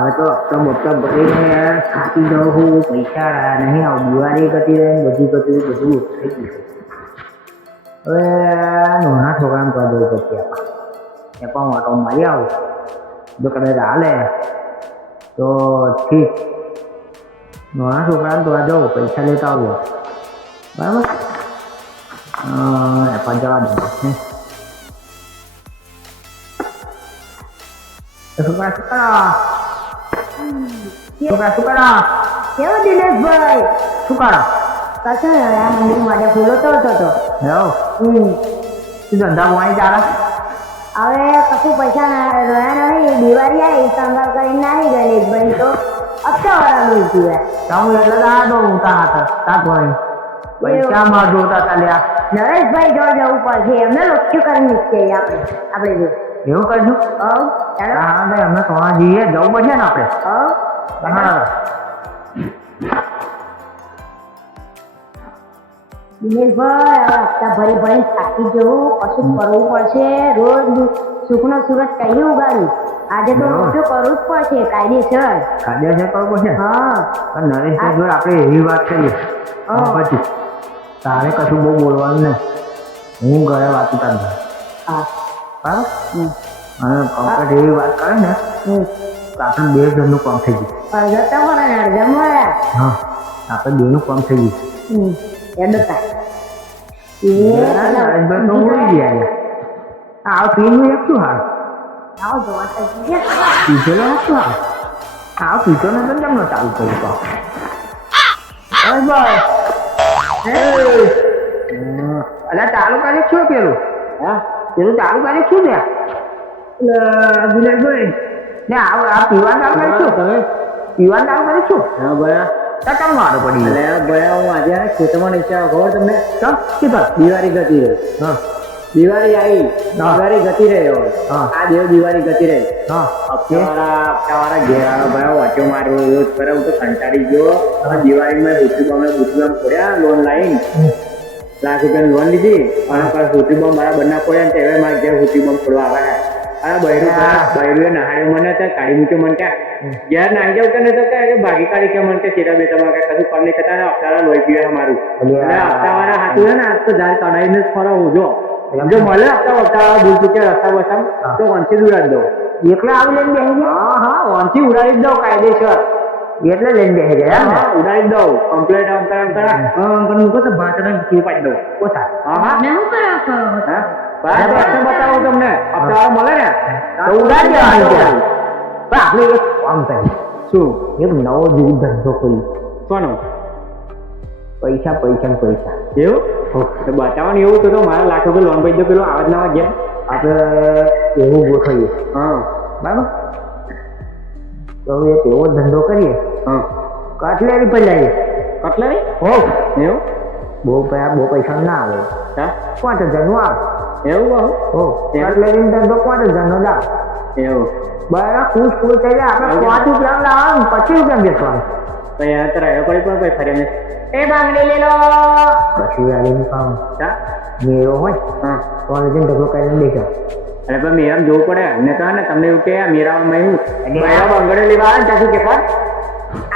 હવે તો હપ્તો બપ્તો ભરીને યાર થાકી જાઉં છું, પૈસા નહીં આવું, દિવાળી ગતી રહે બધી ગતી બધું થઈ ગયું. હવે નાના છોકરાને કરી દેવું પડશે આપણે એ પણ ઓટો મારી આવું, જો કદાચ હાલે તો ઠીક. નાના છોકરાને તો જાઉં પૈસા લેતા આવું બરાબર. એ પણ જવા દે છોકરા શું કરો? કેવો દિનેશભાઈ? શું કરો? કશું નહીં, આ મંદિર માટે ફૂલો તોડતો હતો. શું ધંધા પાણી ચાલે? હવે કશું પૈસા રહ્યા નહીં, દિવાળી આવી સંગાર કરીને નાહી ગણેશભાઈ તો હપ્તાવાળા બોલતી હોય. હું એટલે આ તો ઉતા હતા તાત ભાઈ પૈસા માં જોતા ચાલ્યા. નરેશભાઈ જોડે જવું પડશે, એમને લોચ્યું કરી નીકળીએ આપણે જો એવું કરશું? ચાલો હા ભાઈ અમે તો જઈએ, જવું પડશે ને આપણે. દિનેશભાઈ હવે હપ્તા ભરી ભરી થાકી જવું, કશું કરવું પડશે. રોજ સુખનો સૂરજ કઈ ઉગાડ્યું, આજે તો શું કરવું જ પડશે કાયદેસર. કાયદેસર કરવું પડશે. હા પણ નરેશભાઈ જોડે આપણે એવી વાત કરીએ પછી તારે કશું બહુ બોલવાનું નહીં, હું ઘરે વાત કરતા હા બરાબર. અને કમ્પ્લીટ એવી વાત કરે ને તો આપણે બે જણનું કામ થઈ ગયું. અડધા મળે ને અડધા મળે. હા આપણે બેનું કામ થઈ ગયું. નરેશભાઈ તો હોઈ ગયા આ પીનું એક શું હાલ પીધેલો શું હાલ આ પીધો ને તો કેમ ચાલુ કર્યું તો અલ્યા ચાલુ કરે શું પેલું? હા પેલું ચાલુ કરે શું ને દિનેશભાઈ ને આ પીવાનું ચાલુ કરે શું? તમે પીવાનું ચાલુ કરે શું? હા ભયા કેમ મારો પડી? અરે ભયા હું આજે ખેતરમાં નીચે ખબર તમને કેમ કીધા દિવાળી ગતી રહે. હા દિવાળી આવી, દિવાળી ગતી રહ્યો. આ દેવ દિવાળી ગતી રહી. હપ્તાવાળા ઘેરાનો ભાઈ વાંચો માર્યો એવું જ કરે. હું તો કંટાળી ગયો. દિવાળીમાં બુટીબામ પડ્યા લોન લાવીને લાખ રૂપિયાની લોન લીધી અને બુટીબામ મારા બંને પડ્યા ને તે મારા ઘેર બુટીબામ પડવા આવ્યા. અરે બૈરું નહાડ્યો મને તો કાઢી મૂક્યો મને ક્યાં ઘેર નાહી જાવ કે તો કે ભાગી કાઢી કે મને કે ચેટા બેટામાં કે કશું કામ નહીં કરતા હપ્તાવાળા લોહી પીવે મારું. હપ્તાવાળા હાથું છે ને આજ તો ધાર કઢાઈને જ ફરો હું જો મળે હપ્તાવાળા ભૂલ ચૂકે રસ્તા બસા તો વંશી જ ઉડાડી દઉં. એકલા આવી લઈને બેસી ગયા? હા વંશી ઉડાડી જ દઉં કાયદેસર. એટલે લઈને બેસી ગયા? હા ઉડાડી જ દઉં કમ્પ્લેટ આમ મૂકો તો ભાષણ શું પાડી દઉં ઓછા. હા બતાવો તમને હપ્તાવાળા મળે ને તો ઉડાડી દેવા. આપણે એક કામ કરીએ. શું? એક નવો જેવી ધંધો કરી. કોનો? પૈસા પૈસા પૈસા એવું તો બતાવવાનું એવું તો મારા લાખ રૂપિયા લોન પૈસા પેલો આવાજ ના ગયા આપણે એવું ગોઠવીએ. હા બરાબર. તો એક એવો ધંધો કરીએ. હા કટલેરી પર લઈએ. કટલેરી? હો એવું બહુ પૈસા ના આવે. હા 5000 નું આવે. એવું હો કટલેરી ધંધો 5000 નો જ આવે. એવું બરાબર. ખુશ થઈ જાય આપણે 5 રૂપિયા લાવવાનું 25 રૂપિયા બેસવાનું. તો યાર તરાયો પડી પણ કોઈ ફરી એ બાંગડી લે લો પછી આવીને કામ મેળો હોય કોલેજ ઢગલો કરીને બેસો. અરે પણ મેળામાં જોવું પડે ને કહે ને તમને એવું કે મેળામાં એવું બાંગડે લેવા આવે ને ત્યાંથી કે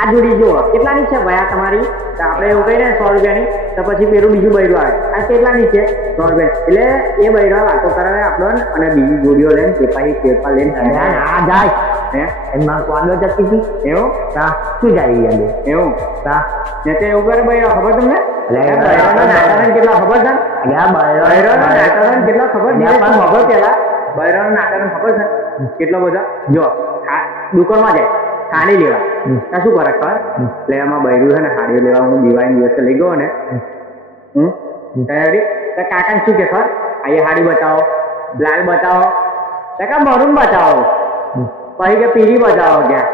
આ જોડી જુઓ કેટલાની છે ભાઈ તમારી? તો આપણે એવું કહીએ ને 100 રૂપિયાની તો પછી પેલું બીજું બૈરું આવે આ કેટલાની છે 100 રૂપિયા. એટલે એ બૈરો વાતો કરાવે આપણને અને બીજી જોડીઓ લઈને ફેરફાર લઈને આ જાય એમાં કોંડો જતી હતી એવું તા શું જાય એવું તા ને તે એવું કરે બૈરો ખબર તમને? કેટલા ખબર છે? કેટલા ખબર ખબર પેલા બૈરાનો નાટક ખબર છે કેટલો બધો? જો દુકાનમાં જાય હાડી લેવા ત્યાં શું કરે ખબર? એટલે એમાં બૈરું છે ને હાડી લેવા હું દિવાળી દિવસે લઈ ગયો ને કાકાને શું કે ખબર? અહીંયા હાડી બતાવો, લાલ બતાવો, કાકા મરૂન બતાવો, પછી કે પીળી બતાવો ક્યાં,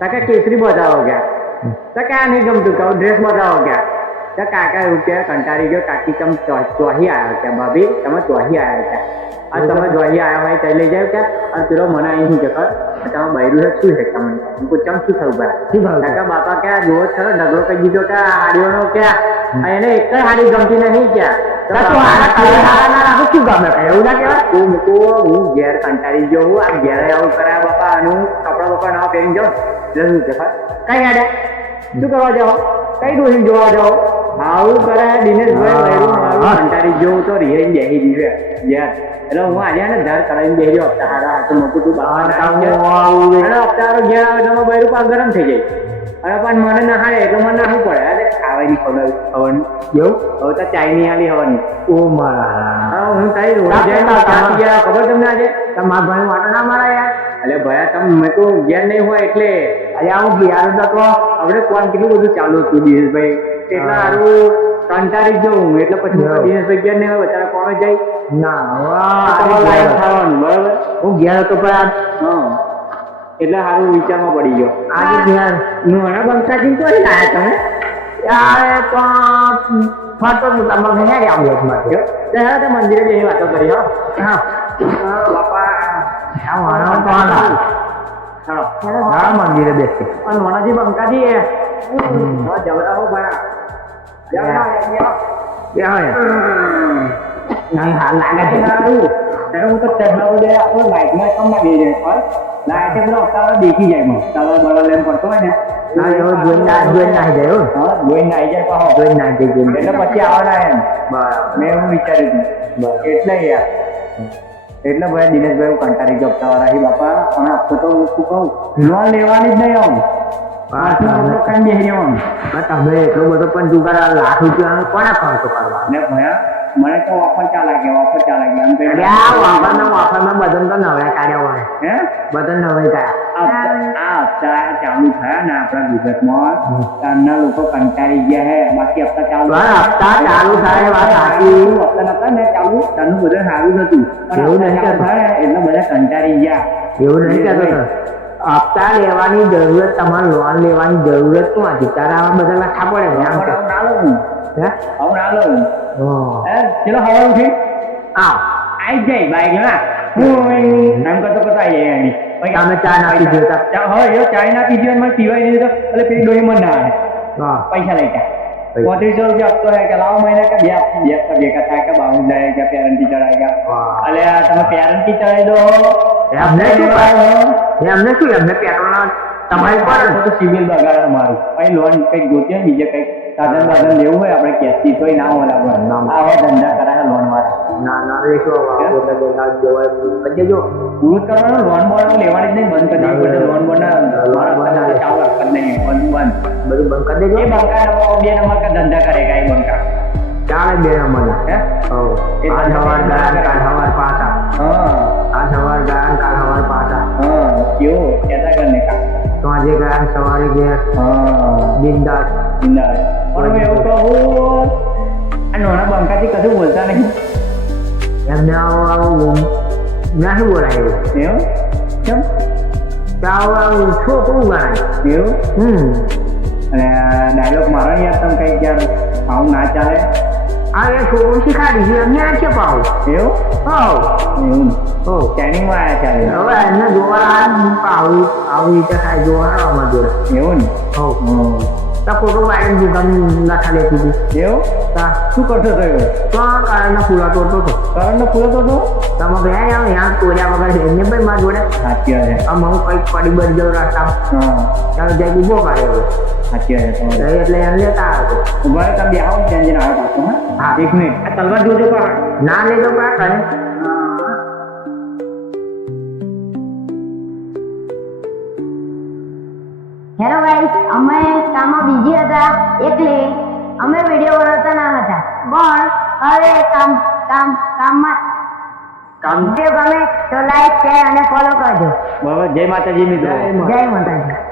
કાકા કેસરી બતાવો ક્યાં, કાકા નહીં ગમતું કહું ડ્રેસ બતાવો ક્યાં. કાકા એવું કે કંટાળી ગયો કાકી તમે ચોહી આવ્યા ત્યાં ભાભી તમે ચોહી આવ્યા ત્યાં આ તમે ચોહી આવ્યા હોય ત્યાં લઈ જાય ક્યાં અને પેલો મને અહીં શું કે ખબર તમે બૈરું શું છે તમને ચમ શું થયું બરા કાકા બાપા ક્યાં જોવો ખરો ઢગલો કહી દીધો કે હાડીઓનો ક્યાં એને એક જ હાડી ગમતી નહીં ક્યાં શું ગમે એવું ના કહેવાય હું ઘેર કંટાળી ગયો હું આ ઘેર આવું કર્યા બાપા આનું કપડા બપા નવા પહેરીને જાઓ એટલે શું છે કઈ યાદ શું કરવા જાઓ કઈ ડોસી જોવા જાઓ આવું કરે દિનેશભાઈ લહેરું મારું કંટાળી જેવું તો રિહાઈ બેસી દીધું યાર એટલે હું આજે ને ધાર કરાવીને બેસી ગયો હપ્તા હારા તો મોટું તું બાપા અને હપ્તા ઘેર આવે એટલે બૈરું પાક ગરમ થઈ જાય અને પણ મને ના હારે એટલે મને નાખવું પડે અરે ખાવાની ખબર હવાનું એવું હવે તો ચાઇની આલી હવાની ઓ મારા હું તારી રોડ જઈને ગયા ખબર તમને આજે તમારા ભાઈ વાટો ના મારા યાર અલે ભયા તમે મેં તો ઘેર નહીં હોય એટલે અરે હું ઘેર હતો તો આપણે કોણ કેટલું બધું ચાલુ હતું દિનેશભાઈ એટલે સારું કંટાળી જવું એટલે પછી દિનેશભાઈ ઘેર નહીં હોય બચારા કોણ જાય ના લાઈન થવાનું બરાબર હું ઘેર હતો પણ હા એટલે સારું વિચારમાં પડી ગયો આજે ઘેર નાના બંકાજી કોઈ લાયા તમે યાર પણ ફરતો તમારે ઘરે આવ્યો માટે તો મંદિરે જઈ વાતો કરી હા બાપા મંદિરે બેસી અને મનાજી બંકાજી જવરાવો ભયા નહીં હાલ લાગે છે સારું ત્યારે હું તો ચઢાવો દે આપણો લાઈટમાં કમ લાગી જાય લાઈટ પેલો અત્યારે દેખી જાય મને તારો બળો લઈને પડતો હોય ને જોઈને નાહી જાય હા જોઈને નાહી જાય પાહો જોઈને નાહી જાય એટલે પછી આવવાના એમ બરાબર મેં એવું વિચાર્યું હતું એટલે યાર એટલે ભાઈ દિનેશભાઈ હું કંટાળી ગયો હપ્તાવાળા બાપા અને હપ્તો તો શું કહું લોન લેવાની જ નહીં આવું તમે એટલો બધો પણ જુગાર લાખ રૂપિયા કોને ખર્ચો કરવા ને ભયા મને તો ઓફર ચાલે આમ કઈ ઓફરમાં બદન તો નવા કાઢ્યા હોય હે બદન નવાઈ કાઢ્યા આ હપ્તા ચાલુ થયા ને આપણા ગુજરાતમાં ત્યારના લોકો કંટાળી ગયા હે બાકી હપ્તા ચાલુ થાય વાત સાચી હપ્તા નતા ને ચાલુ ત્યારનું બધું સારું હતું એવું નહીં થાય એટલે બધા કંટાળી ગયા એવું નહીં કહેતો હપ્તા લેવાની જરૂરત તમારે લોન લેવાની જરૂરત શું હતી તારે આવા બધા લખા પડે ને આમ ના લઉં હે આવું ના લઉં ચલો હવા ઉઠી આવી જાય બાઈક ના એમ કરતો આવી જાય એની તમે ચા નાખી દો હવે એ ચા નાખી દો મને પીવાય નહીં તો એટલે પેલી ડોહી મને ના આવે પૈસા લઈ જા 3500 રૂપિયા આપતો હે કે લાવો મહિને કે બે ભેગા થાય કે 52 જાય કે પેરેન્ટી ચડાય કે અલે તમે પેરેન્ટી ચડાવી દો એમને પેટ્રોલ તમારી પર તો સિવિલ બગાડે મારું અહીં લોન કંઈક ગોતીએ બીજે કંઈક સાધન બાધન લેવું હોય આપણે કેસથી તોય ના હોય આવા ધંધા કરાય લોન વાળા ના પછી જો પૂરું કરવાનું લોન બોન લેવાની જ નહીં બંધ કરી દેવી પડે લોન બોન ચાલુ કરી નહીં બંધ બધું બંધ કરી દેજો એ બંકા બે નંબર કા ધંધા કરે કાંઈ બંકા ચાલે બે નંબર હે આ સવાર ગાન કાલ સવાર પાછા આ સવાર ગાન કાલ સવાર પાછા કેવો કેતા કરને કા તો આજે ગાન સવારે ઘેર બિંદાસ પણ હું એવું કહું આ નાના બંકાથી કશું બોલતા નહીં એમને આવું નથી બોલાય એવું કેમ આવું છોકરું ગણાય એવું અને ડાયલોગ મારો યાર તમે કઈ યાર આવું ના ચાલે આ એ છોકરું શીખાડી છે એમને આ છે પાવ એવું એવું ટ્રેનિંગમાં આવ્યા ચાલે હવે એમને જોવા આવી રીતે થાય જોવા જોડે એવું ને તો ખોટું વાયરન દુકાન નાખા લેતી હતી એવું શું કરતો હતો તો કારણના ફૂલા તોડતો હતો તમે ગયા આવો યાર તોડ્યા વગર એમને ભાઈ મારા જોડે સાચી વાત છે આમ હું કંઈક પડી બળી જાઉં રસ્તા ચાલો જાય ઊભો કાઢ્યો સાચી વાત છે એટલે એમ લેતા હતો ઉભા તમે બે આવો ત્યાં આવે પાછો હા 1 મિનિટ આ તલવાર જોજો પણ ના લેજો પણ કરે હેલો ગાઈસ અમે કામમાં બીજી હતા એટલે અમે વિડીયો બનાવતા ના હતા પણ હવે કામમાં વિડીયો ગમે તો લાઈક શેર અને ફોલો કરજો જય માતાજી મિત્રો જય માતાજી